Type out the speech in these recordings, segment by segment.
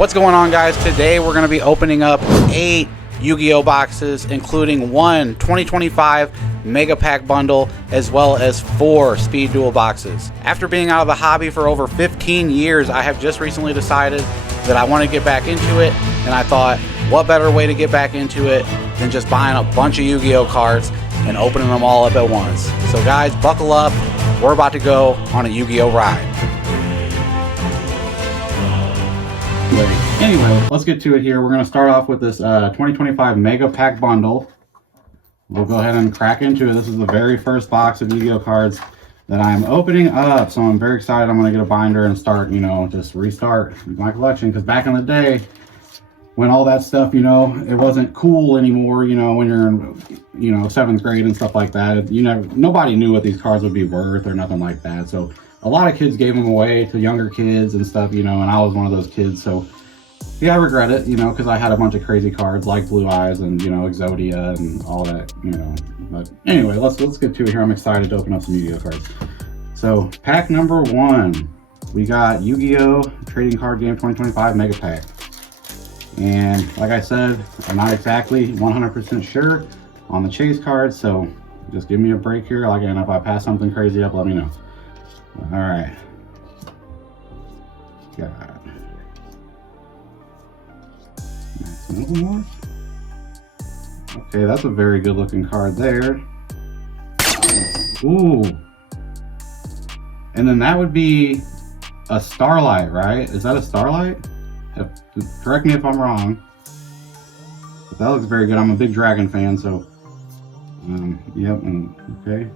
What's going on, guys? Today we're going to be opening up 8 Yu-Gi-Oh boxes, including one 2025 Mega Pack bundle, as well as 4 Speed Duel boxes. After being out of the hobby for over 15 years, I have just recently decided that I want to get back into it, and I thought, what better way to get back into it than just buying a bunch of Yu-Gi-Oh cards and opening them all up at once. So guys, buckle up. We're about to go on a Yu-Gi-Oh ride. Anyway, let's get to it here. We're going to start off with this 2025 Mega Pack bundle. We'll go ahead and crack into it. This is the very first box of Yu-Gi-Oh cards that I'm opening up, so I'm very excited. I'm going to get a binder and start, just restart my collection, because back in the day, when all that stuff, it wasn't cool anymore, when you're in, 7th grade and stuff like that. Nobody knew what these cards would be worth or nothing like that. So a lot of kids gave them away to younger kids and stuff, and I was one of those kids. So yeah, I regret it, because I had a bunch of crazy cards like Blue Eyes and, Exodia and all that, But anyway, let's get to it here. I'm excited to open up some Yu-Gi-Oh cards. So pack number 1, we got Yu-Gi-Oh Trading Card Game 2025 Mega Pack. And like I said, I'm not exactly 100% sure on the chase cards, so just give me a break here. Like, and if I pass something crazy up, let me know. All right. Got Maximum. Okay, that's a very good looking card there. Ooh. And then that would be a Starlight, right? Is that a Starlight? Correct me if I'm wrong. But that looks very good. I'm a big Dragon fan, so yep, and okay.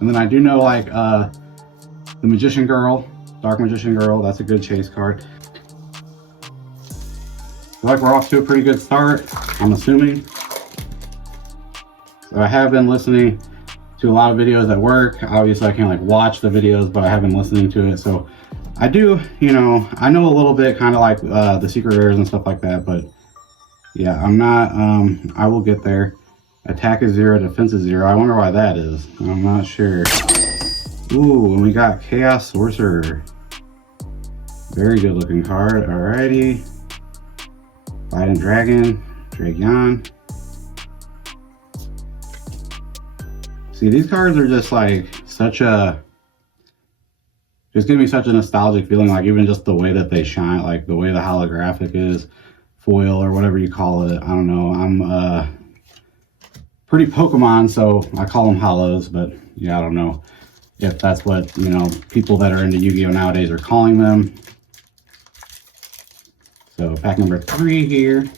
And then I do know, like, the Magician Girl, Dark Magician Girl, that's a good chase card. Feel like we're off to a pretty good start, I'm assuming. So I have been listening to a lot of videos at work. Obviously I can't watch the videos, but I have been listening to it. So I do, I know a little bit, kind of like the secret rares and stuff like that, but yeah, I'm not, I will get there. Attack is 0, defense is 0. I wonder why that is. I'm not sure. Ooh, and we got Chaos Sorcerer. Very good looking card. Alrighty. Fighting Dragon, Dragon. See, these cards are just such a, just give me such a nostalgic feeling, even just the way that they shine, the way the holographic is, foil or whatever you call it. I don't know. I'm pretty Pokemon, so I call them hollows, but yeah, I don't know if that's what, people that are into Yu-Gi-Oh nowadays are calling them. So pack number 3 here.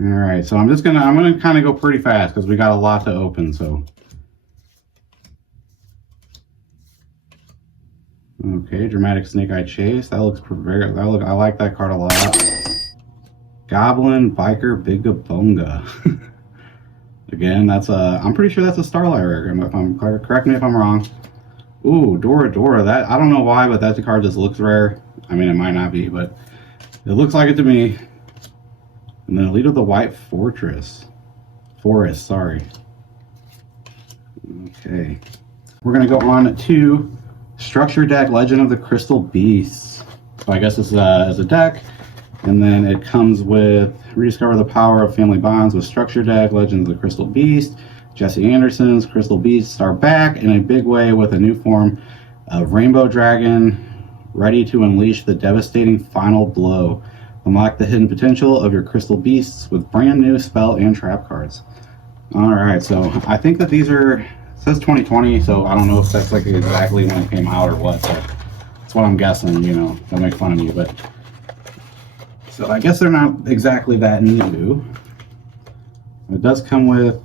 All right, so I'm gonna kind of go pretty fast because we got a lot to open, so. Okay, Dramatic Snake Eye Chase. That looks I like that card a lot. Goblin Biker Bigabonga. Again, that's I'm pretty sure that's a Starlight rare. Correct me if I'm wrong. Ooh, Dora. That, I don't know why, but that card just looks rare. I mean, it might not be, but it looks like it to me. And then Elite of the White Forest, sorry. Okay. We're gonna go on to Structure Deck Legend of the Crystal Beasts. So I guess this is a deck. And then it comes with Rediscover the Power of Family Bonds with Structure Deck, Legends of the Crystal Beast. Jesse Anderson's Crystal Beasts are back in a big way with a new form of Rainbow Dragon, ready to unleash the devastating final blow. Unlock the hidden potential of your Crystal Beasts with brand new spell and trap cards. Alright, so I think that these are, it says 2020, so I don't know if that's exactly when it came out or what, but that's what I'm guessing, they'll make fun of me, but. So I guess they're not exactly that new. It does come with,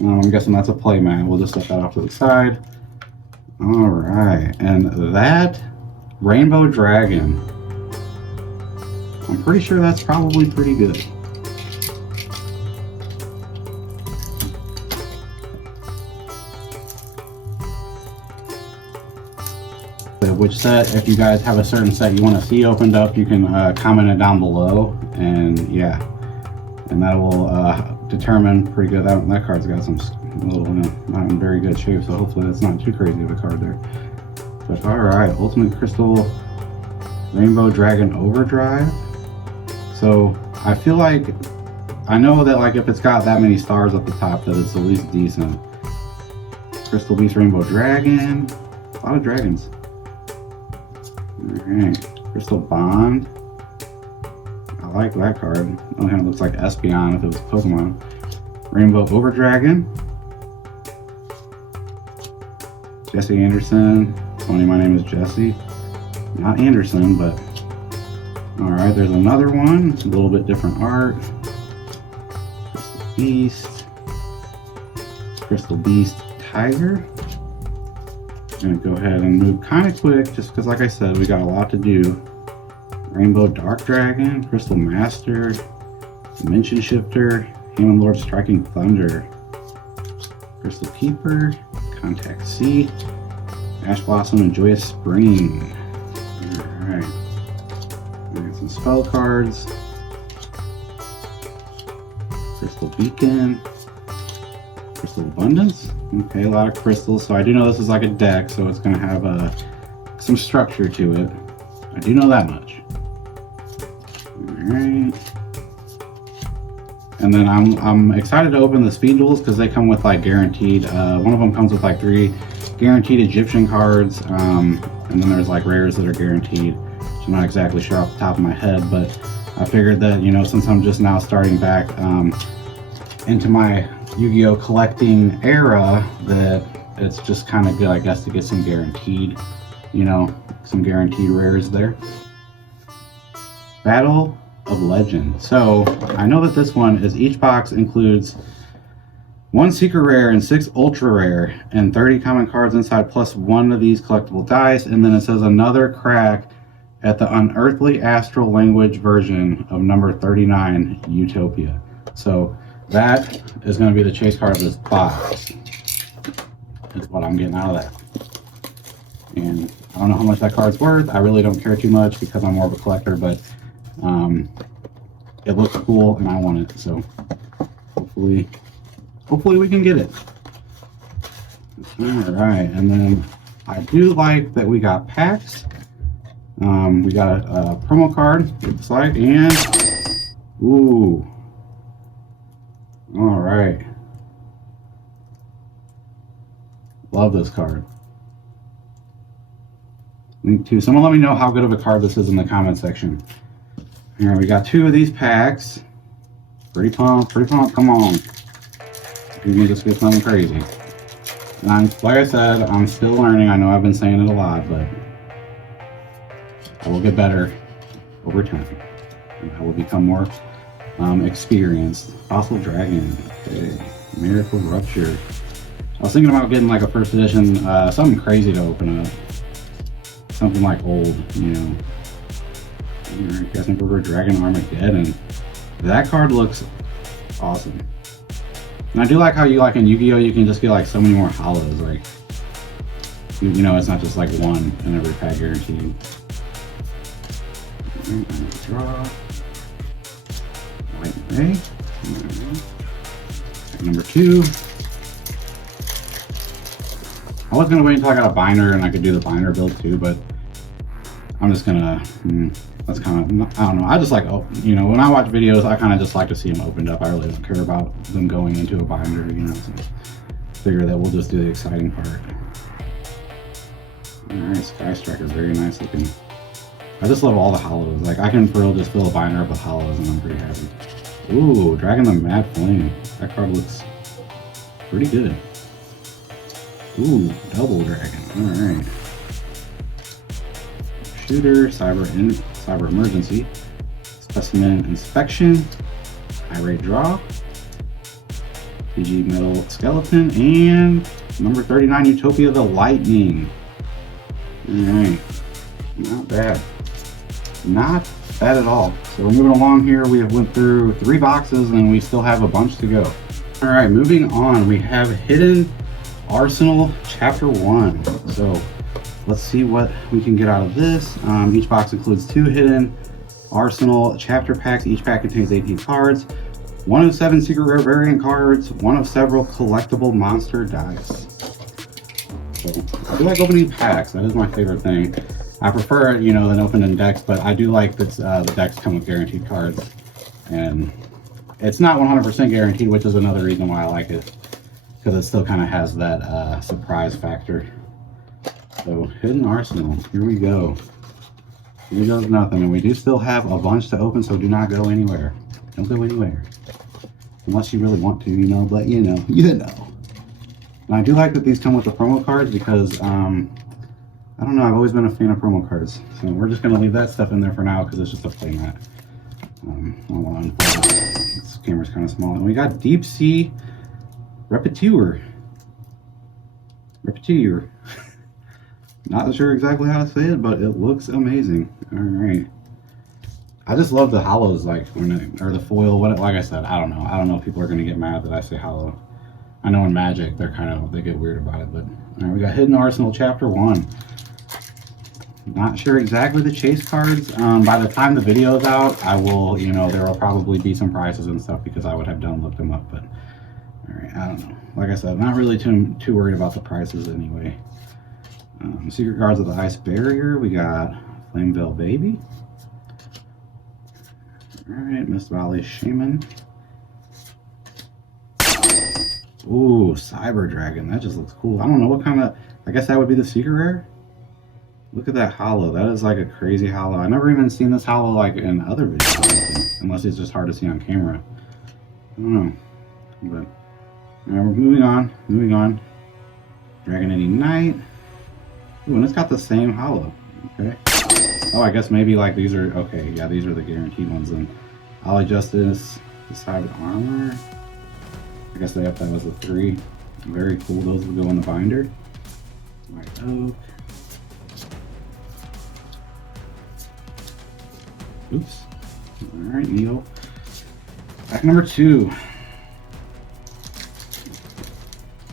I'm guessing that's a play mat. We'll just set that off to the side. All right, and that Rainbow Dragon, I'm pretty sure that's probably pretty good. Which set, if you guys have a certain set you want to see opened up, you can comment it down below, and yeah, and that will determine pretty good. That card's got some little, not in very good shape, so hopefully that's not too crazy of a card there. But alright, Ultimate Crystal Rainbow Dragon Overdrive. So I feel like, I know that like if it's got that many stars at the top that it's at least decent. Crystal Beast Rainbow Dragon. A lot of dragons. Alright. Crystal Bond. I like that card. It kind of looks like Espeon if it was Pokemon. Rainbow Overdragon. Jesse Anderson. Tony, my name is Jesse. Not Anderson, but alright, there's another one. It's a little bit different art. Crystal Beast. Crystal Beast Tiger. I'm gonna go ahead and move kind of quick just because, like I said, we got a lot to do. Rainbow Dark Dragon, Crystal Master, Dimension Shifter, Human Lord Striking Thunder, Crystal Keeper, Contact C, Ash Blossom and Joyous Spring. Alright. We got some spell cards. Crystal Beacon. Crystal Abundance. Okay, a lot of crystals. So I do know this is like a deck, so it's going to have some structure to it. I do know that much. Alright. And then I'm excited to open the speed duels because they come with like guaranteed. One of them comes with like 3 guaranteed Egyptian cards, and then there's like rares that are guaranteed. So I'm not exactly sure off the top of my head, but I figured that, you know, since I'm just now starting back into my Yu-Gi-Oh collecting era, that it's just kind of good, I guess, to get some guaranteed, you know, some guaranteed rares there. Battle of Legend. So I know that this one is each box includes 1 secret rare and 6 ultra rare and 30 common cards inside plus 1 of these collectible dice, and then it says another crack at the unearthly astral language version of number 39 Utopia. So that is going to be the chase card of this box. Is what I'm getting out of that. And I don't know how much that card's worth. I really don't care too much because I'm more of a collector, but it looks cool and I want it. So hopefully we can get it. Alright, and then I do like that we got packs. We got a promo card, it looks like, and ooh. Alright. Love this card. Link to. Someone let me know how good of a card this is in the comment section. Here, we got 2 of these packs. Pretty pumped, come on. Give me just get something crazy. And like I said, I'm still learning. I know I've been saying it a lot, but I will get better over time. And I will become more experienced. Fossil Dragon. Okay. Miracle Rupture. I was thinking about getting like a first edition, something crazy to open up. Something like old, you know. Alright, Guessing River Dragon Armageddon. That card looks awesome. And I do like how you, like in Yu-Gi-Oh, you can just get like so many more hollows. Like, you know, it's not just like 1 in every pack guaranteed. Draw. White Ray. Number 2. I was gonna wait until I got a binder and I could do the binder build too, but I'm just gonna, that's kind of, I don't know. I just like, you know, when I watch videos, I kind of just like to see them opened up. I really don't care about them going into a binder, you know, so figure that we'll just do the exciting part. Alright, Sky Striker, very nice looking. I just love all the hollows. Like, I can for real just fill a binder up with hollows and I'm pretty happy. Ooh, Dragon the Mad Flame. That card looks pretty good. Ooh, Double Dragon. Alright. Shooter, Cyber Emergency, Specimen Inspection, High Rate Draw, PG Metal Skeleton, and number 39 Utopia the Lightning. Alright. Not bad. Not bad at all. So we're moving along here. We have went through 3 boxes and we still have a bunch to go. Alright, moving on. We have Hidden Arsenal Chapter 1. So let's see what we can get out of this. Each box includes 2 Hidden Arsenal chapter packs. Each pack contains 18 cards, 1 of 7 secret rare variant cards, 1 of several collectible monster dice. So I do like opening packs. That is my favorite thing. I prefer, you know, than opening decks, but I do like that the decks come with guaranteed cards. And it's not 100% guaranteed, which is another reason why I like it. Because it still kind of has that surprise factor. So, Hidden Arsenal. Here we go. Here goes nothing. And we do still have a bunch to open, so do not go anywhere. Don't go anywhere. Unless you really want to, you know, but you know. And I do like that these come with the promo cards because, I don't know, I've always been a fan of promo cards. So we're just going to leave that stuff in there for now because it's just a playmat. This camera's kind of small. And we got Deep Sea Repetier. Not sure exactly how to say it, but it looks amazing. All right. I just love the hollows, like, or the foil. Like I said, I don't know. I don't know if people are going to get mad that I say hollow. I know in Magic, they get weird about it, but all right, we got Hidden Arsenal Chapter 1. Not sure exactly the chase cards. By the time the video is out, I will, you know, there will probably be some prices and stuff because I would have looked them up, but all right, I don't know. Like I said, I'm not really too worried about the prices anyway. Secret cards of the Ice Barrier. We got Flamevale Baby. All right, Mist Valley Shaman. Ooh, Cyber Dragon. That just looks cool. I don't know what kind of. I guess that would be the secret rare. Look at that hollow. That is like a crazy hollow. I've never even seen this hollow like in other videos, unless it's just hard to see on camera. I don't know. But all right, we're moving on. Dragon Eddy Knight. Ooh, and it's got the same hollow. Okay. Oh, I guess maybe like these are okay. Yeah, these are the guaranteed ones. And Ollie Justice, Decided Armor. I guess they have that as a 3. Very cool. Those will go in the binder. White Oak. Oops. Alright, Neo. Pack number 2.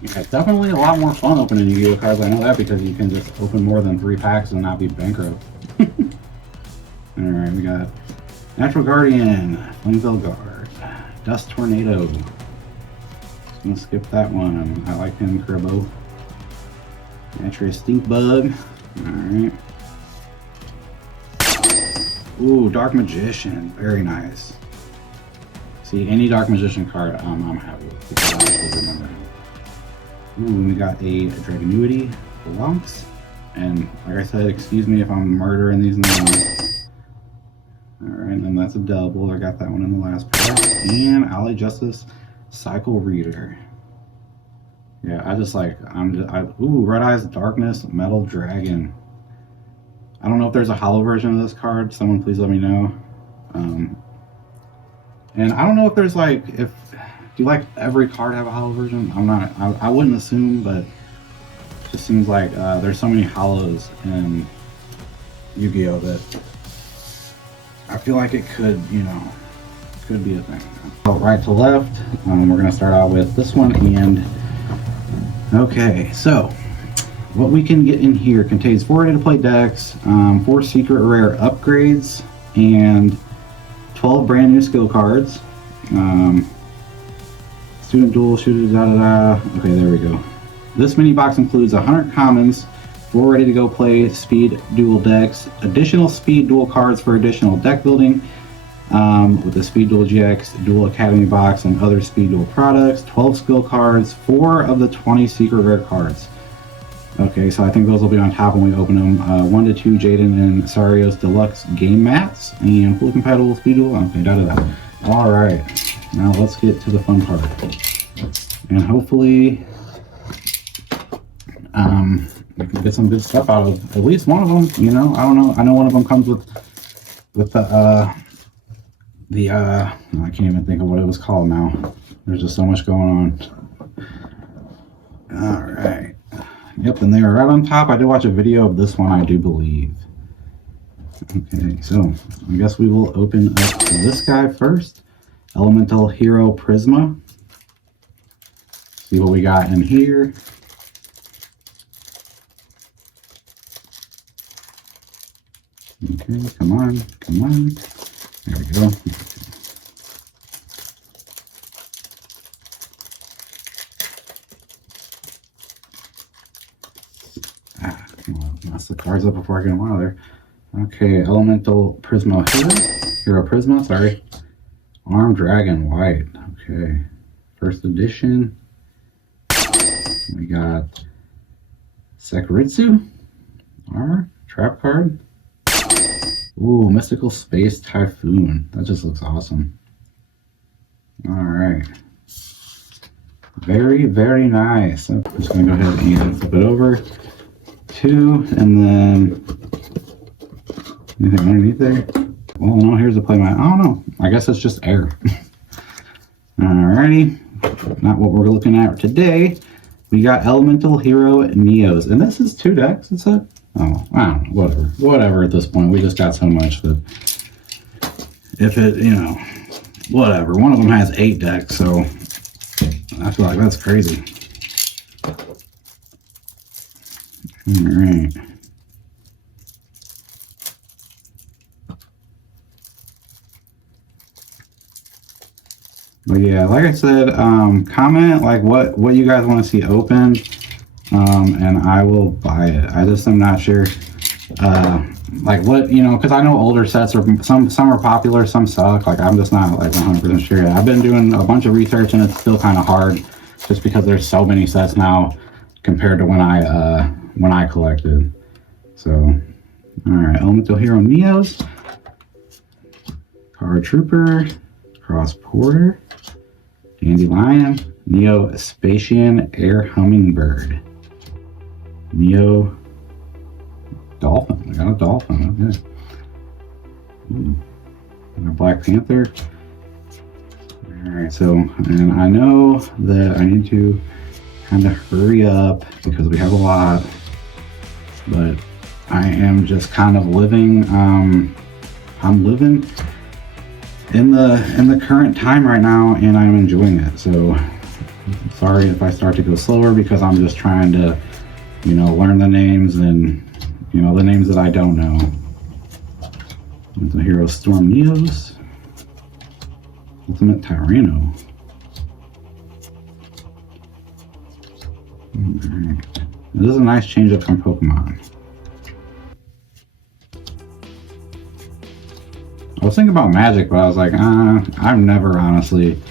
Yeah, it's definitely a lot more fun opening Yu-Gi-Oh cards. I know that because you can just open more than 3 packs and not be bankrupt. Alright, we got Natural Guardian, Flamevale Guard, Dust Tornado. Just gonna skip that one. I like him, Kerbo. Naturally Stink Bug. Alright. Ooh, Dark Magician. Very nice. See, any Dark Magician card I'm happy with because I actually remember him. Ooh, we got a Dragonuity, Blancs. And like I said, excuse me if I'm murdering these names. Alright, and then that's a double. I got that one in the last pack. And Alley Justice Cycle Reader. Yeah, I just like, ooh, Red Eyes Darkness Metal Dragon. I don't know if there's a hollow version of this card. Someone please let me know. And I don't know if there's like, do you like every card have a hollow version? I wouldn't assume, but it just seems like there's so many hollows in Yu-Gi-Oh that I feel like it could, you know, could be a thing. So right to left, we're gonna start out with this one and okay, so what we can get in here contains 4 ready-to-play decks, 4 secret rare upgrades, and 12 brand new skill cards. Student duel, shooter, Okay, there we go. This mini box includes 100 commons, 4 ready-to-go play speed duel decks, additional speed duel cards for additional deck building, with the Speed Duel GX, Duel Academy box, and other Speed Duel products, 12 skill cards, 4 of the 20 secret rare cards. Okay, so I think those will be on top when we open them. 1 to 2 Jaden and Sario's Deluxe game mats, and fully compatible Speed Duel. Okay, Alright, now let's get to the fun part. And hopefully, we can get some good stuff out of at least one of them, you know? I don't know. I know one of them comes with the I can't even think of what it was called now. There's just so much going on. Alright. Yep, and they are right on top. I did watch a video of this one, I do believe. Okay, so I guess we will open up this guy first. Elemental Hero Prisma. See what we got in here. Okay, come on. There we go. cards up before I get them out of there. Okay, Elemental Prisma Hero Prisma, sorry. Armed Dragon White. Okay. First edition. We got Sekuritsu. Armor. Trap card. Ooh, Mystical Space Typhoon. That just looks awesome. Alright. Very, very nice. I'm just going to go ahead and flip it over. 2, and then anything underneath there? Well, no, here's the play mat. I don't know. I guess it's just air. Alrighty. Not what we're looking at today. We got Elemental Hero Neos. And this is 2 decks, it said? Oh, I don't know. Whatever. Whatever at this point. We just got so much that if it, you know, whatever. One of them has 8 decks, so I feel like that's crazy. Alright. But yeah, like I said, comment like what you guys want to see open, and I will buy it. I just am not sure, like what, you know, because I know older sets are some are popular, some suck. Like I'm just not like 100% sure yet. I've been doing a bunch of research and it's still kind of hard, just because there's so many sets now compared to when I collected. So, all right, Elemental Hero Neos, Card Trooper, Cross Porter, Dandelion, Neo Spatian Air Hummingbird, Neo Dolphin. I got a dolphin. Okay. And a Black Panther. All right, so, and I know that I need to kind of hurry up because we have a lot, but I am just kind of living. I'm living in the current time right now, and I'm enjoying it. So sorry if I start to go slower because I'm just trying to, you know, learn the names and, you know, the names that I don't know. The Hero Storm Neos, Ultimate Tyranno. Right. This is a nice change up from Pokemon. I was thinking about Magic, but I was like, I've never honestly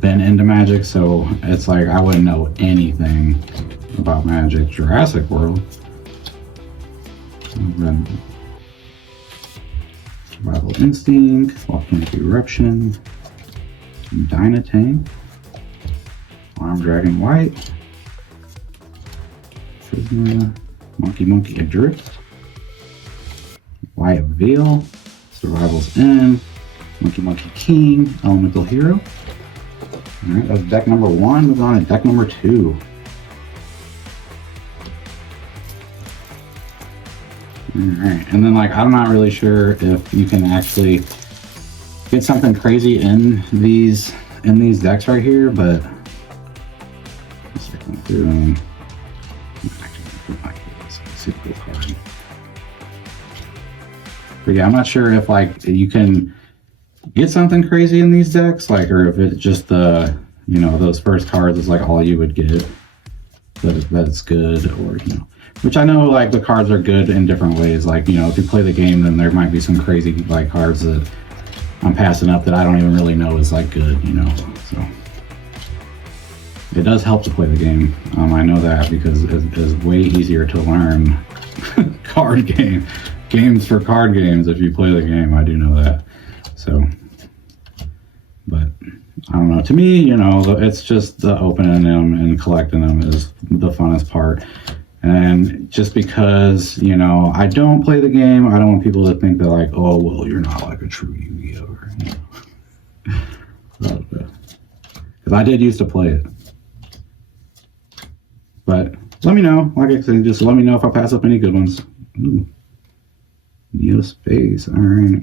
been into Magic, so it's like I wouldn't know anything about Magic. Jurassic World. Survival Instinct, Volcanic Eruption, Dynatang, Armed Dragon White, Prisma, Monkey Adrift, White Veil, Survival's End, Monkey King, Elemental Hero. Alright, that's deck number 1. Moving on to deck number 2. Alright, and then like I'm not really sure if you can actually get something crazy in these decks right here, but let's check them through. Super card. But yeah, I'm not sure if like you can get something crazy in these decks, like, or if it's just the, you know, those first cards is like all you would get, that's good, or, you know, which I know like the cards are good in different ways. Like, you know, if you play the game, then there might be some crazy like cards that I'm passing up that I don't even really know is like good, you know. So it does help to play the game. I know that because it's way easier to learn games for card games if you play the game. I do know that. So, but I don't know. To me, you know, it's just the opening them and collecting them is the funnest part. And just because, you know, I don't play the game, I don't want people to think that like, oh, well, you're not like a true Yu-Gi-Oh! You know? Because I did used to play it. But let me know. Like I said, just let me know if I pass up any good ones. Ooh. Neo Space. All right.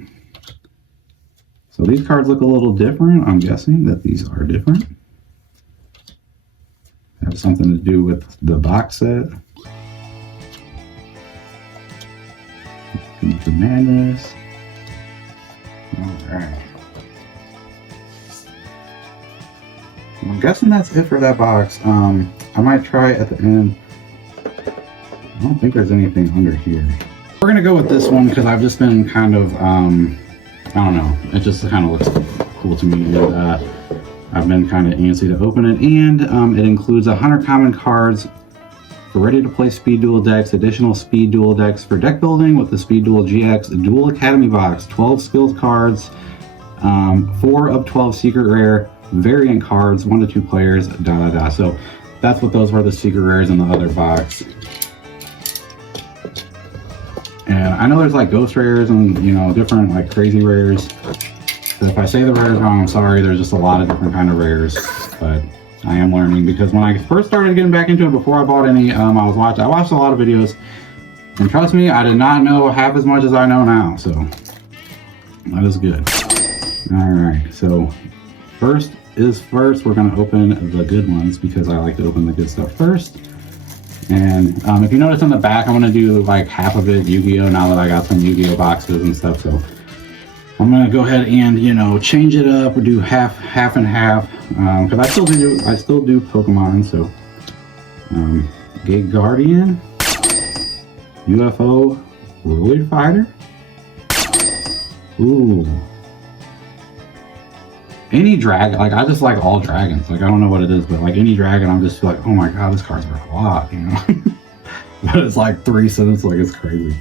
So these cards look a little different. I'm guessing that these are different. Have something to do with the box set. The Madness. All right. I'm guessing that's it for that box. I might try at the end I don't think there's anything under here. We're gonna go with this one because I've just been kind of, I don't know. It just kind of looks cool to me. And, I've been kind of antsy to open it, and it includes 100 common cards for ready-to-play Speed Duel decks, additional Speed Duel decks for deck building with the Speed Duel GX Duel Academy box, 12 skills cards, 4 of 12 secret rare variant cards, 1 to 2 players, So that's what those were, the secret rares in the other box. And I know there's like ghost rares and, you know, different like crazy rares. So if I say the rares wrong, I'm sorry. There's just a lot of different kind of rares, but I am learning because when I first started getting back into it, before I bought any, I watched a lot of videos, and trust me, I did not know half as much as I know now. So that is good. All right. So first is first. We're gonna open the good ones because I like to open the good stuff first. And if you notice on the back, I'm going to do like half of it Yu-Gi-Oh! Now that I got some Yu-Gi-Oh! Boxes and stuff. So I'm going to go ahead and, you know, change it up or do half and half. Because I still do Pokemon. So Gate Guardian, UFO Roid Fighter. Ooh. Any dragon, like I just like all dragons. Like I don't know what it is, but like any dragon, I'm just like, oh my god, this card's worth a lot, you know. But it's like 3 cents, like it's crazy.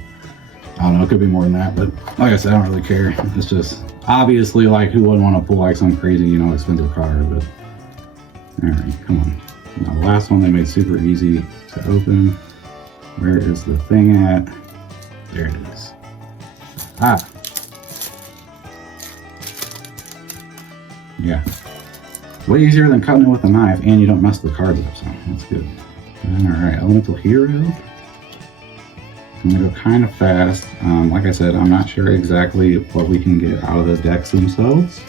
I don't know, it could be more than that, but like I said, I don't really care. It's just obviously like who wouldn't want to pull like some crazy, you know, expensive card. But all right, come on. Now the last one they made super easy to open. Where is the thing at? There it is. Ah. Yeah, way easier than cutting it with a knife, and you don't mess the cards up, so that's good. All right, Elemental Hero. I'm gonna go kind of fast. Like I said, I'm not sure exactly what we can get out of the decks themselves.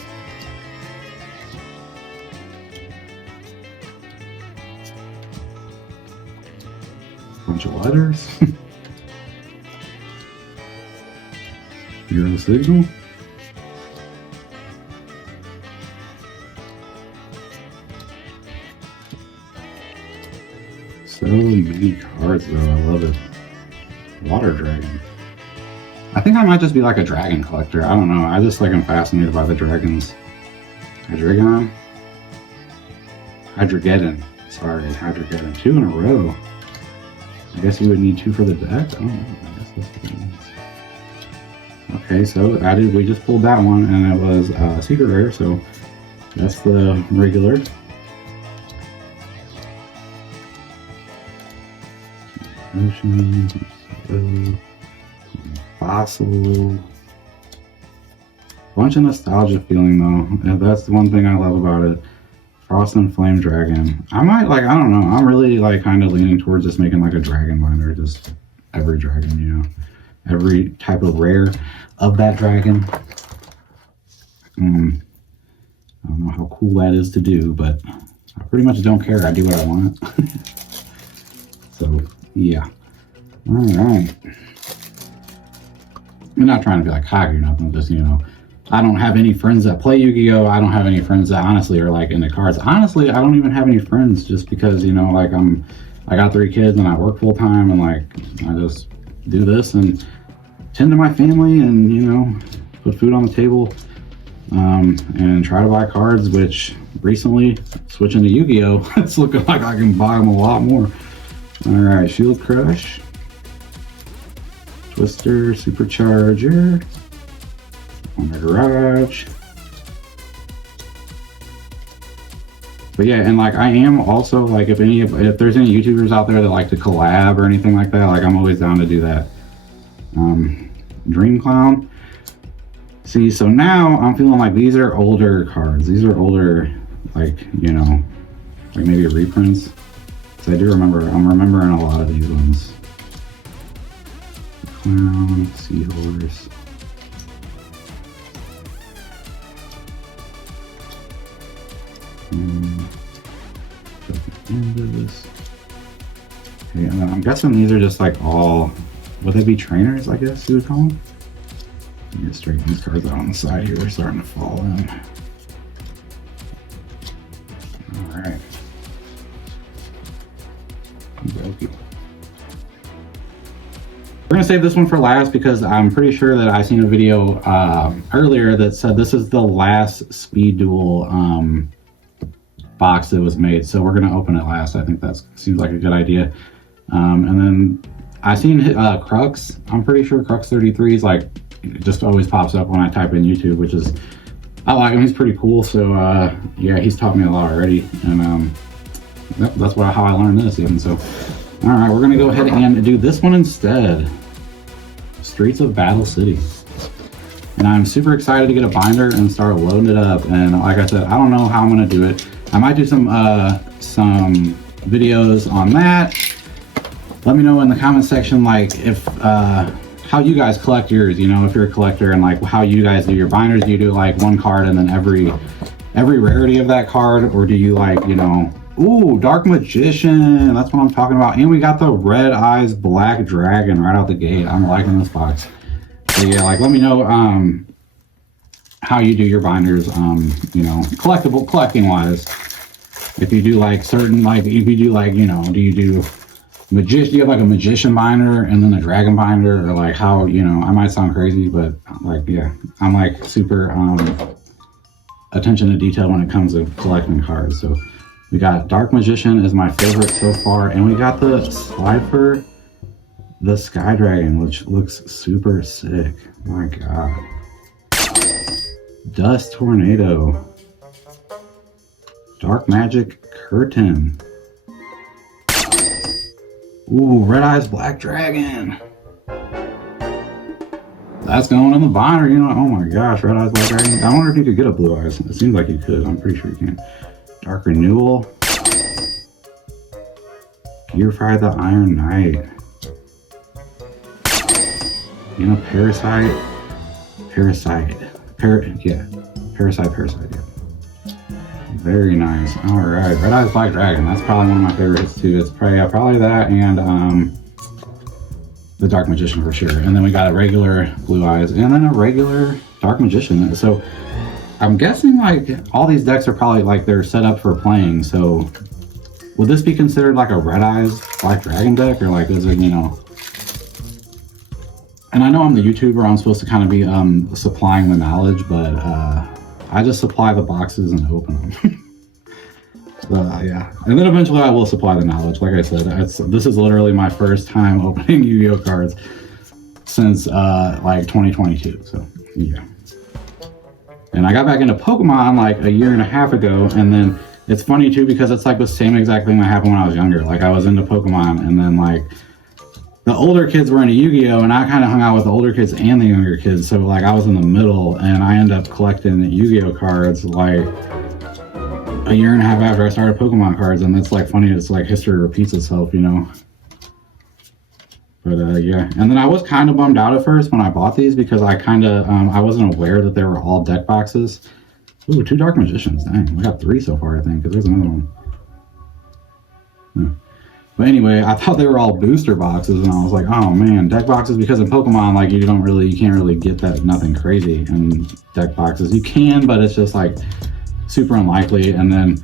Bunch of letters. Hero Signal. So many cards though, I love it. Water Dragon. I think I might just be like a dragon collector. I don't know. I just like am fascinated by the dragons. Hydreigon? Hydreigeddon. Sorry, Hydreigeddon. 2 in a row. I guess you would need 2 for the deck? Oh, I guess that's what it means. Okay, so we just pulled that one and it was secret rare, so that's the regular. Fossil. Bunch of nostalgia feeling though. And that's the one thing I love about it. Frost and Flame Dragon. I might like, I don't know. I'm really like kind of leaning towards just making like a dragon binder. Just every dragon, you know. Every type of rare of that dragon. I don't know how cool that is to do, but I pretty much don't care. I do what I want. So yeah. All right. I'm not trying to be like cocky or nothing. Just, you know, I don't have any friends that play Yu-Gi-Oh! I don't have any friends that honestly are like into cards. Honestly, I don't even have any friends just because, you know, like I got 3 kids and I work full time and like I just do this and tend to my family and, you know, put food on the table and try to buy cards, which recently switching to Yu-Gi-Oh! It's looking like I can buy them a lot more. All right, Shield Crush, Twister, Supercharger, Mega Garage. But yeah, and like I am also like if there's any YouTubers out there that like to collab or anything like that, like I'm always down to do that. Dream Clown. See, so now I'm feeling like these are older cards. These are older, like, you know, like maybe reprints. So I do remember, I'm remembering a lot of these ones. Clown, Seahorse. Okay, and then I'm guessing these are just like all, would they be trainers, I guess you would call them? Let me straighten these cards out on the side here. They're starting to fall in. Alright. Okay. gonna save this one for last because I'm pretty sure that I seen a video earlier that said this is the last Speed Duel box that was made. So we're gonna open it last. I think that seems like a good idea. And then I seen Crux. I'm pretty sure Crux 33 is like, it just always pops up when I type in YouTube, which is, I like him. He's pretty cool. So yeah, he's taught me a lot already, and that's how I learned this even. So all right, we're gonna go ahead and do this one instead. Streets of Battle City. And I'm super excited to get a binder and start loading it up. And like I said, I don't know how I'm gonna do it. I might do some videos on that. Let me know in the comment section, like, if how you guys collect yours, you know, if you're a collector, and like how you guys do your binders. Do you do like one card and then every rarity of that card, or do you like, you know, ooh, Dark Magician, that's what I'm talking about. And we got the Red Eyes Black Dragon right out the gate. I'm liking this box. So yeah, like, let me know how you do your binders, you know, collecting wise. If you do like certain, like, if you do like, you know, do you have like a magician binder and then a dragon binder, or like how, you know, I might sound crazy, but like, yeah, I'm like super attention to detail when it comes to collecting cards. So we got Dark Magician is my favorite so far, and we got the Slifer, the Sky Dragon, which looks super sick. My god. Dust Tornado, Dark Magic Curtain. Ooh, Red Eyes Black Dragon. That's going in the binder, you know. Oh my gosh, Red Eyes Black Dragon. I wonder if you could get a Blue Eyes. It seems like you could. I'm pretty sure you can. Dark Renewal. Gearfry the Iron Knight. You know, Parasite, yeah. Very nice. All right, Red Eyes Black Dragon. That's probably one of my favorites too. It's probably that and the Dark Magician for sure. And then we got a regular Blue Eyes and then a regular Dark Magician. So I'm guessing like all these decks are probably like they're set up for playing. So would this be considered like a Red Eyes Black Dragon deck, or like is it, you know? And I know I'm the YouTuber, I'm supposed to kind of be supplying the knowledge, but I just supply the boxes and open them. Yeah, and then eventually I will supply the knowledge. Like I said, this is literally my first time opening Yu-Gi-Oh cards since like 2022. So yeah, and I got back into Pokemon like a year and a half ago, and then it's funny too because it's like the same exact thing that happened when I was younger. Like I was into Pokemon, and then like the older kids were into Yu-Gi-Oh, and I kind of hung out with the older kids and the younger kids. So like I was in the middle, and I ended up collecting Yu-Gi-Oh cards like a year and a half after I started Pokemon cards. And that's like funny. It's like history repeats itself, you know. But yeah, and then I was kind of bummed out at first when I bought these because I kind of I wasn't aware that they were all deck boxes. Ooh, 2 Dark Magicians. Dang, we got 3 so far, I think, because there's another one. Yeah. But anyway, I thought they were all booster boxes, and I was like, oh man, deck boxes, because in Pokemon, like, you can't really get that, nothing crazy in deck boxes. You can, but it's just like super unlikely. And then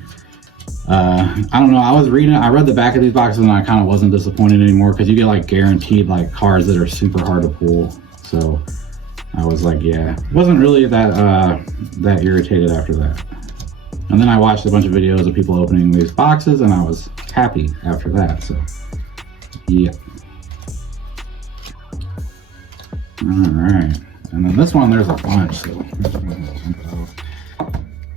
I don't know, I read the back of these boxes, and I kind of wasn't disappointed anymore because you get like guaranteed like cards that are super hard to pull. So I was like, yeah, wasn't really that irritated after that. And then I watched a bunch of videos of people opening these boxes, and I was happy after that. So yeah. All right, and then this one, there's a bunch. So,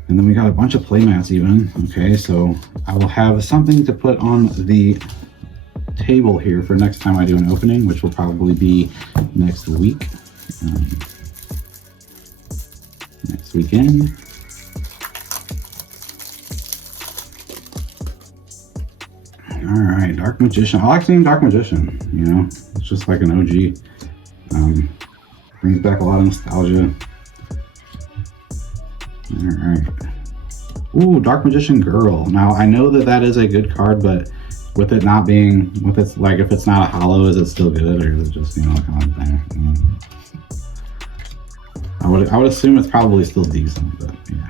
and then we got a bunch of playmats even. Okay, so I will have something to put on the table here for next time I do an opening, which will probably be next week, next weekend. All right, Dark Magician. I like seeing Dark Magician, you know, it's just like an OG. Brings back a lot of nostalgia. All right. Ooh, Dark Magician Girl. Now, I know that is a good card, but with it not being, like, if it's not a hollow, is it still good, or is it just, you know, kind of thing? I would assume it's probably still decent, but yeah.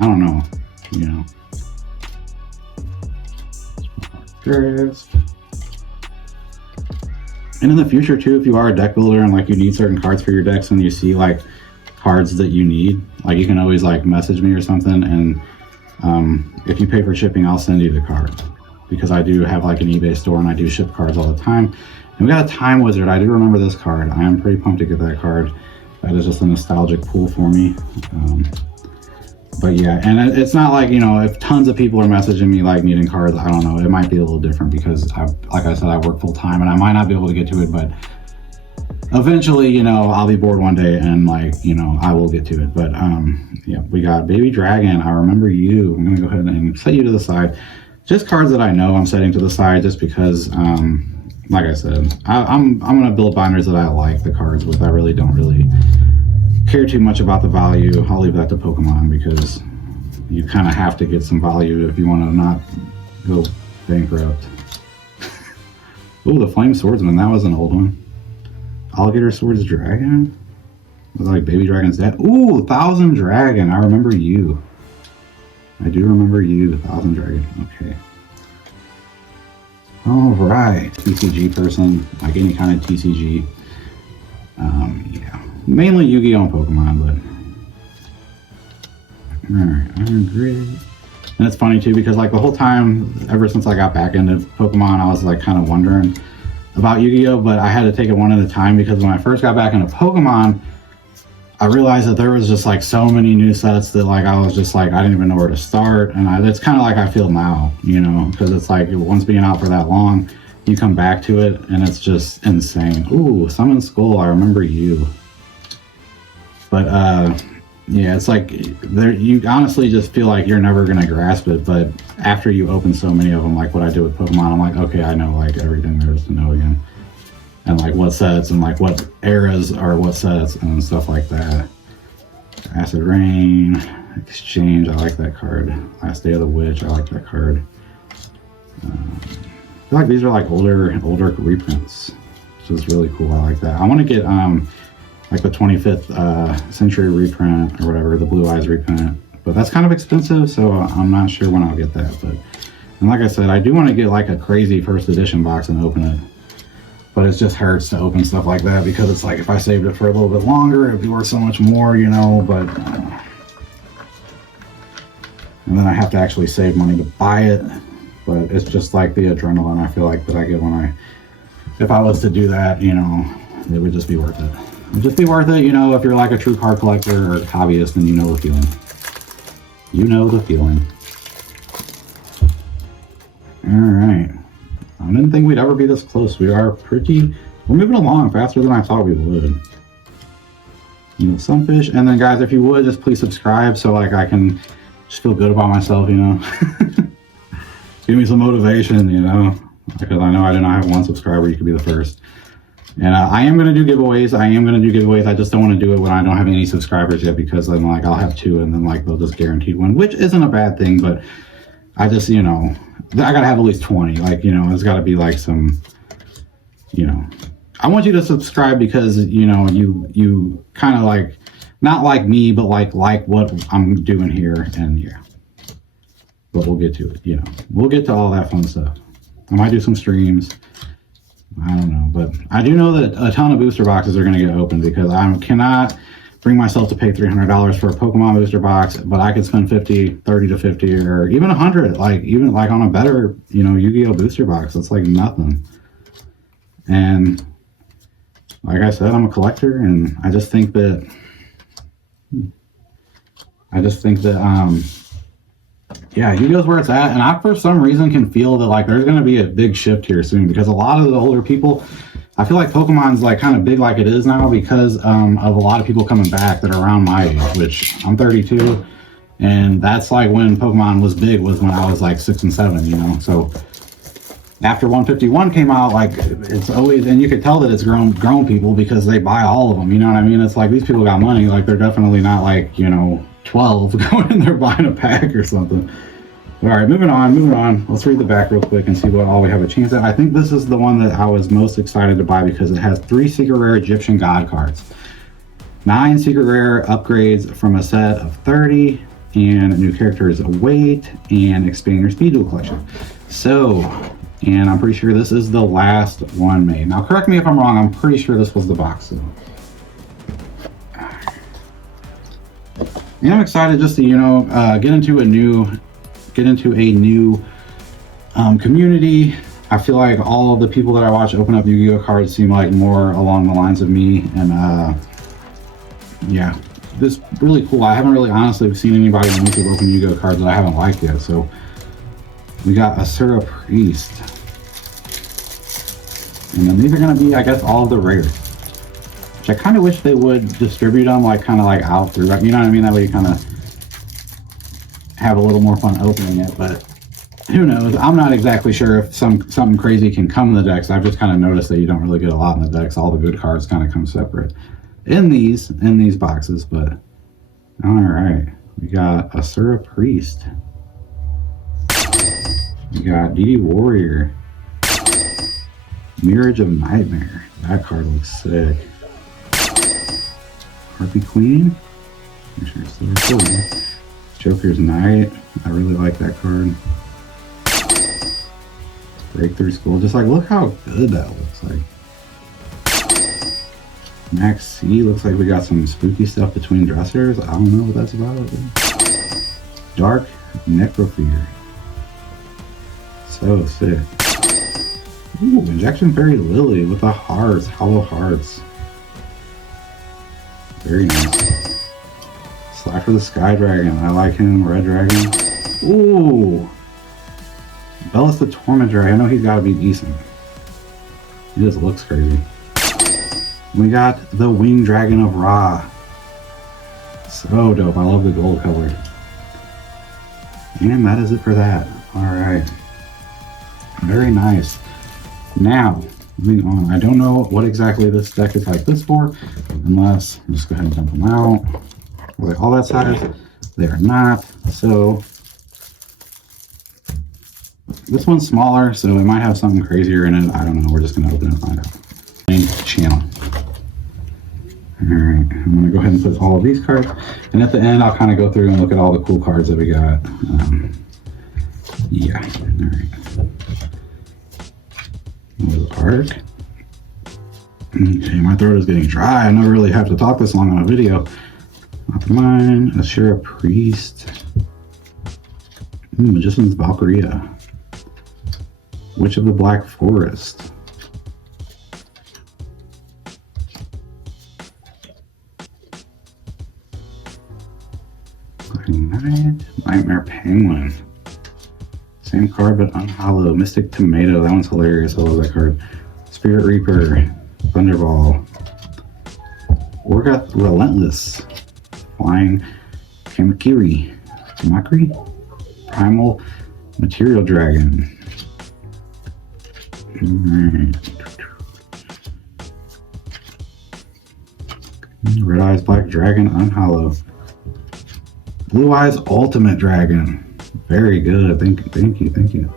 I don't know, you know. And in the future too, if you are a deck builder and like you need certain cards for your decks and you see like cards that you need, like you can always like message me or something, and if you pay for shipping, I'll send you the card, because I do have like an eBay store and I do ship cards all the time. And we got a Time Wizard. I do remember this card. I am pretty pumped to get that card. That is just a nostalgic pull for me. But yeah, and it's not like, you know, if tons of people are messaging me like needing cards, I don't know, it might be a little different because like I said, I work full time and I might not be able to get to it, but eventually, you know, I'll be bored one day and like, you know, I will get to it. But yeah, we got Baby Dragon. I Remember You. I'm gonna go ahead and set you to the side. Just cards that I know I'm setting to the side just because, like I said, I'm gonna build binders that I like the cards with. I really don't care too much about the value. I'll leave that to Pokemon because you kind of have to get some value if you want to not go bankrupt. Oh, the Flame Swordsman. That was an old one. Alligator Swords Dragon? Was like Baby Dragon's dad? Ooh, 1000 Dragon. I Remember You. I do remember you, the 1000 Dragon. Okay. Alright. TCG person. Like any kind of TCG. Yeah. Mainly Yu-Gi-Oh! And Pokemon, but... Alright, Iron Grid. And it's funny too, because like the whole time, ever since I got back into Pokemon, I was like kind of wondering about Yu-Gi-Oh! But I had to take it one at a time, because when I first got back into Pokemon, I realized that there was just like so many new sets that like I was just like, I didn't even know where to start. And it's kind of like I feel now, you know, because it's like once being out for that long, you come back to it and it's just insane. Ooh, Summon Skull, I Remember You. But yeah, it's like there, you honestly just feel like you're never gonna grasp it. But after you open so many of them, like what I did with Pokemon, I'm like, okay, I know like everything there is to know again, and like what sets and like what eras are what sets and stuff like that. Acid Rain, Exchange, I like that card. Last Day of the Witch, I like that card. I feel like these are like older reprints, which is really cool. I like that. I want to get like the 25th century reprint or whatever, the Blue Eyes reprint, but that's kind of expensive, so I'm not sure when I'll get that. But and like I said, I do want to get like a crazy first edition box and open it, but it just hurts to open stuff like that because it's like if I saved it for a little bit longer, it'd be worth so much more, you know. But and then I have to actually save money to buy it. But it's just like the adrenaline I feel like that I get when if I was to do that, you know, it would just be worth it. It would just be worth it, you know, if you're like a true card collector or hobbyist, then you know the feeling. You know the feeling. Alright. I didn't think we'd ever be this close. We're moving along faster than I thought we would. You know, Sunfish. And then guys, if you would, just please subscribe so like I can just feel good about myself, you know. Give me some motivation, you know, because I know I did not have one subscriber. You could be the first. And I am going to do giveaways. I just don't want to do it when I don't have any subscribers yet, because then like I'll have 2 and then like they'll just guaranteed win, which isn't a bad thing. But I just, you know, I got to have at least 20. Like, you know, there's got to be like some, you know, I want you to subscribe because, you know, you kind of like, not like me, but like what I'm doing here. And yeah. But we'll get to it, you know. We'll get to all that fun stuff. I might do some streams. I don't know. But I do know that a ton of booster boxes are going to get opened, because I cannot bring myself to pay $300 for a Pokemon booster box, but I could spend 30 to 50, or even 100, like even like on a better, you know, Yu-Gi-Oh! Booster box. It's like nothing. And like I said, I'm a collector, and I just think that yeah, Yu-Gi-Oh's where it's at, and I for some reason can feel that like there's going to be a big shift here soon, because a lot of the older people, I feel like Pokemon's like kind of big like it is now because of a lot of people coming back that are around my age, which I'm 32, and that's like when Pokemon was big, was when I was like 6 and 7, you know. So after 151 came out, like it's always, and you could tell that it's grown people because they buy all of them, you know what I mean? It's like these people got money, like they're definitely not like, you know, 12 going in there buying a pack or something. All right, moving on. Let's read the back real quick and see what all we have a chance at. I think this is the one that I was most excited to buy because it has 3 secret rare Egyptian god cards, 9 secret rare upgrades from a set of 30, and new characters await, and expand your speed duel collection. So And I'm pretty sure this is the last one made. Now, correct me if I'm wrong. I'm pretty sure this was the box. So. Yeah, I'm excited just to, you know, get into a new community. I feel like all of the people that I watch open up Yu-Gi-Oh cards seem like more along the lines of me, and yeah, this is really cool. I haven't really honestly seen anybody on YouTube open Yu-Gi-Oh cards that I haven't liked yet. So we got Asura Priest, and then these are gonna be, I guess, all of the rares. Which I kind of wish they would distribute them like kind of like out through, you know what I mean? That way you kind of have a little more fun opening it, but who knows? I'm not exactly sure if something crazy can come in the decks. I've just kind of noticed that you don't really get a lot in the decks. All the good cards kind of come separate in these boxes, but all right. We got Asura Priest. We got DD Warrior. Mirage of Nightmare. That card looks sick. Harpy Queen. Make sure it's still recording. Joker's Knight. I really like that card. Breakthrough School. Just like, look how good that looks like. Max C. Looks like we got some spooky stuff between dressers. I don't know what that's about. Dark Necrofear. So sick. Ooh, Injection Fairy Lily with the hearts. Hollow hearts. Very nice. Slash for the Sky Dragon. I like him. Red Dragon. Ooh. Bellis the Torment Dragon. I know he's got to be decent. He just looks crazy. We got the Winged Dragon of Ra. So dope. I love the gold color. And that is it for that. Alright. Very nice. Now, moving on. I don't know what exactly this deck is like this for, unless I'll just go ahead and dump them out. Are they all that size? They are not. So this one's smaller, so it might have something crazier in it. I don't know. We're just gonna open it and find out. Main channel. Alright, I'm gonna go ahead and put all of these cards, and at the end I'll kind of go through and look at all the cool cards that we got. Yeah, alright. Arc. Okay, my throat is getting dry. I never really have to talk this long on a video. Not mine. Asura Priest. Magician's Valkyria. Witch of the Black Forest. Nightmare Penguin. Same card, but unhallowed. Mystic Tomato. That one's hilarious. I love that card. Spirit Reaper. Thunderball. Orga Relentless. Flying Kamakiri. Primal Material Dragon. Alright. Red Eyes Black Dragon. Unhallowed. Blue Eyes Ultimate Dragon. Very good. Thank you.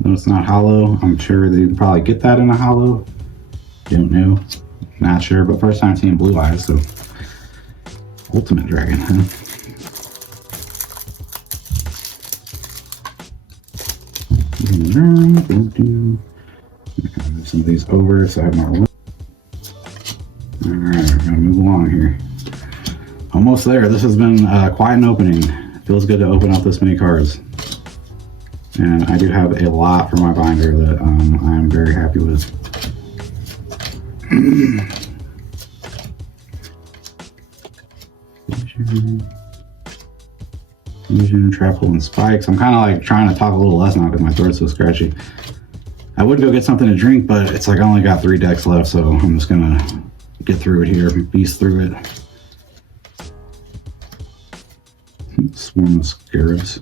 No, it's not hollow. I'm sure they probably get that in a hollow. Don't know. Not sure, but first time seeing Blue Eyes, so Ultimate Dragon, huh? Move some of these over so I have more room. Alright, we're gonna move along here. Almost there. This has been quite an opening. Feels good to open up this many cards. And I do have a lot for my binder that I'm very happy with. Fusion, Trap Hole, and Spikes. I'm kind of like trying to talk a little less now because my throat's so scratchy. I would go get something to drink, but it's like I only got 3 decks left, so I'm just gonna get through it here, beast through it. Swarm of Scarabs.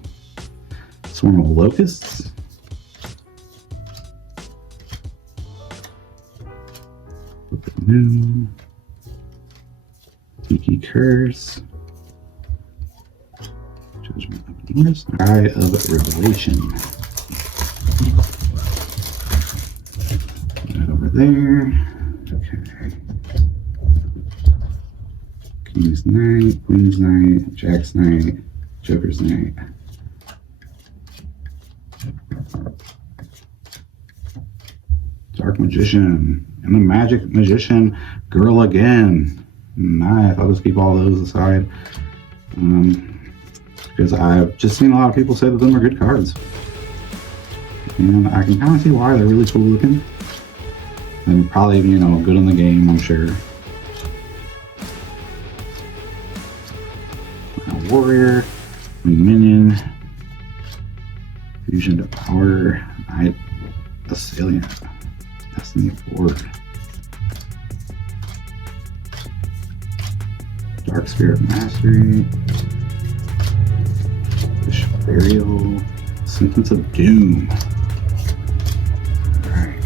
Swarm of Locusts. Moon. Tiki Curse. Judgment of the North. Eye of Revelation. Right over there. Okay. King's Knight, Queen's Knight, Jack's Knight, Joker's Knight. Dark Magician, and the Magic Magician Girl again. Nice. I'll just keep all those aside. Because I've just seen a lot of people say that them are good cards. And I can kind of see why. They're really cool looking. And probably, you know, good in the game, I'm sure. Warrior, Minion, Fusion to Power, Knight, Assailant, Destiny Forward, Dark Spirit Mastery, Fish Burial, Sentence of Doom. Alright.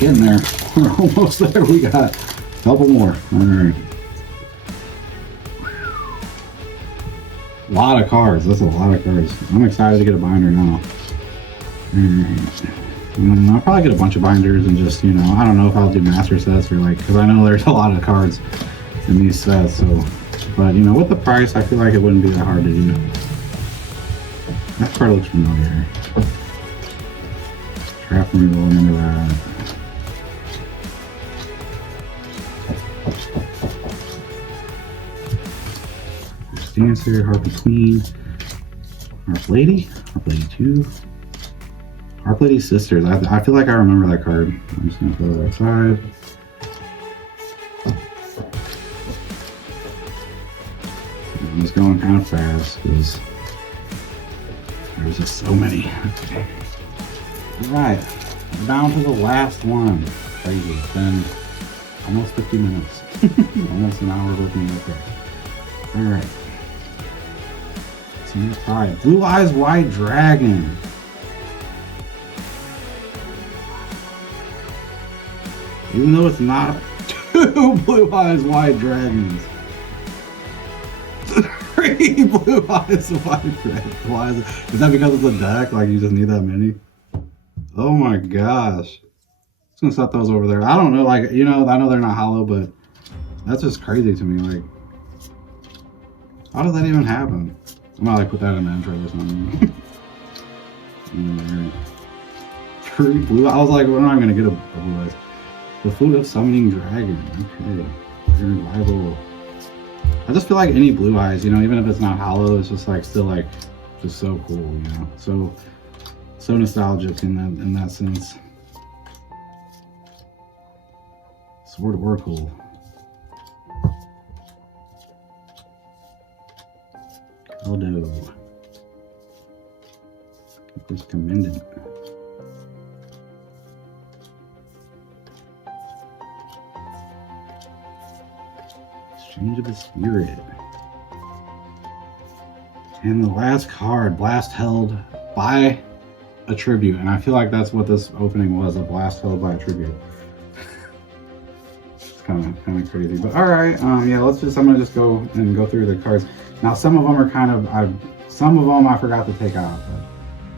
Getting there. We're almost there. We got a couple more. Alright. A lot of cards. That's a lot of cards. I'm excited to get a binder now. I'll probably get a bunch of binders and just, you know, I don't know if I'll do master sets or like, because I know there's a lot of cards in these sets. So, but you know, with the price, I feel like it wouldn't be that hard to do. That card looks familiar. Trap removal into that. Dancer, Harpy Queen, Harp Lady, Harp Lady 2, Harp Lady Sisters. I feel like I remember that card. I'm just gonna throw that aside. I'm just going kind of fast because there's just so many. Okay. Alright, we're down to the last one. Crazy. It's been almost 50 minutes. Almost an hour looking right there. Alright. Five. Blue Eyes White Dragon. Even though it's not two Blue Eyes White Dragons. Three Blue Eyes White Dragons. Why is that because it's a deck? Like you just need that many? Oh my gosh. I'm just gonna set those over there. I don't know, like, you know, I know they're not hollow, but that's just crazy to me. Like, how did that even happen? I'm gonna like put that in the intro or something. Three blue. I was like, we're not gonna get a blue eyes. The Food of Summoning Dragon. Okay. Revival. I just feel like any blue eyes, you know, even if it's not hollow, it's just like still like just so cool, you know. So nostalgic in that sense. Sword of Oracle. Aldo. There's Commandant. Exchange of the Spirit. And the last card, Blast held by a tribute. And I feel like that's what this opening was, a blast held by a tribute. It's kind of crazy. But alright, yeah, I'm gonna just go through the cards. Now, some of them are kind of, some of them I forgot to take out. But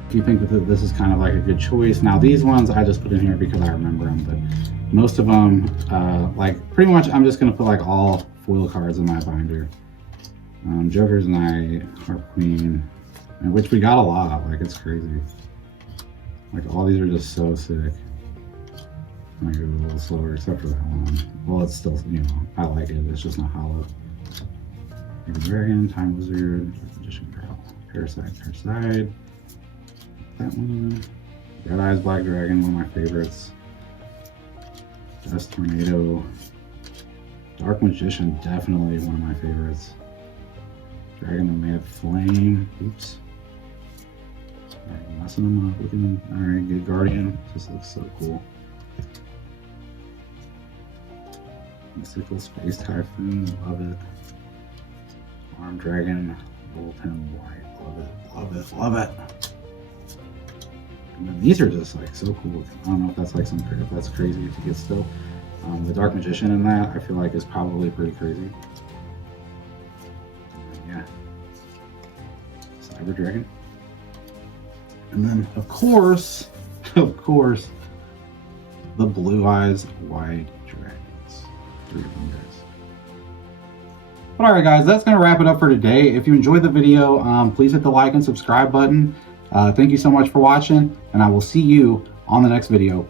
if you think that this is kind of like a good choice. Now, these ones I just put in here because I remember them. But most of them, like pretty much, I'm just going to put like all foil cards in my binder. Joker's Knight, Harp Queen, which we got a lot. Like, it's crazy. Like, all these are just so sick. I'm going to go a little slower, except for that one. Well, it's still, you know, I like it. It's just not hollow. Dragon, Time Wizard, Magician Girl, Parasite. That one. Red Eyes Black Dragon, one of my favorites. Dust Tornado. Dark Magician, definitely one of my favorites. Dragon of Mad Flame. Oops. Alright, messing them up. Looking. Alright, good Guardian. Just looks so cool. Mystical Space Typhoon, love it. Armed Dragon, Bullpen White, love it. And then these are just like so cool. I don't know if that's like if that's crazy to get still. The Dark Magician in that I feel like is probably pretty crazy. Yeah. Cyber Dragon. And then of course, the Blue Eyes White Dragons. 3 of them, guys. But alright guys, that's going to wrap it up for today. If you enjoyed the video, please hit the like and subscribe button. Thank you so much for watching, and I will see you on the next video.